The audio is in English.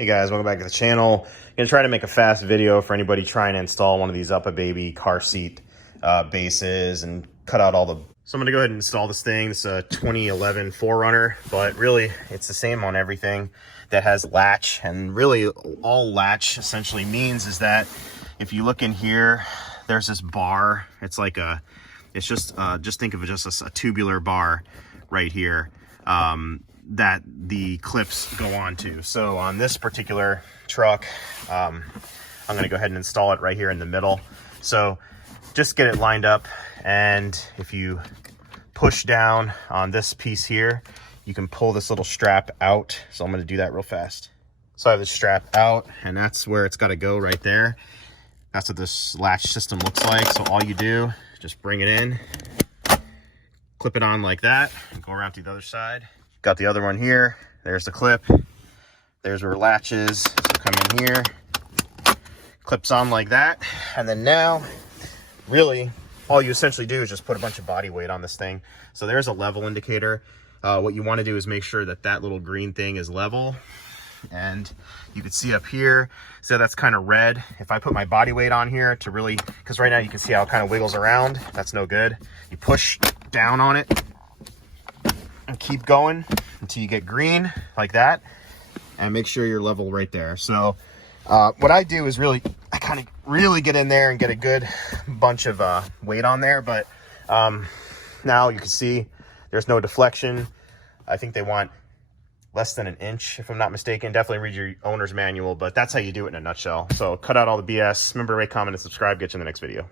Hey guys, welcome back to the channel. I'm gonna try to make a fast video for anybody trying to install one of these UPABABY car seat bases and cut out all the... So I'm gonna go ahead and install this thing. It's a 2011 4Runner, but really it's the same on everything that has latch. And really all latch essentially means is that if you look in here, there's this bar. It's like a, it's just think of it just a tubular bar right here. That the clips go onto. So on this particular truck, I'm going to go ahead and install it right here in the middle. So just get it lined up, and if you push down on this piece here, you can pull this little strap out. So I'm going to do that real fast. So I have the strap out, and that's where it's got to go right there. That's what this latch system looks like. So all you do, just bring it in, clip it on like that, and go around to the other side. Got the other one here. There's the clip. There's where latch is. So come in here, clips on like that. And then now, really, all you essentially do is just put a bunch of body weight on this thing. So there's a level indicator. What you want to do is make sure that that little green thing is level. And you can see up here, so that's kind of red. If I put my body weight on here to really, because right now you can see how it kind of wiggles around. That's no good. You push down on it and keep going until you get green like that, and make sure you're level right there. So what I do is I kind of really get in there and get a good bunch of weight on there. But now you can see there's no deflection. I think they want less than an inch, if I'm not mistaken. Definitely read your owner's manual, but that's how you do it in a nutshell. So cut out all the BS. Remember to rate, comment, and subscribe. Get you in the next video.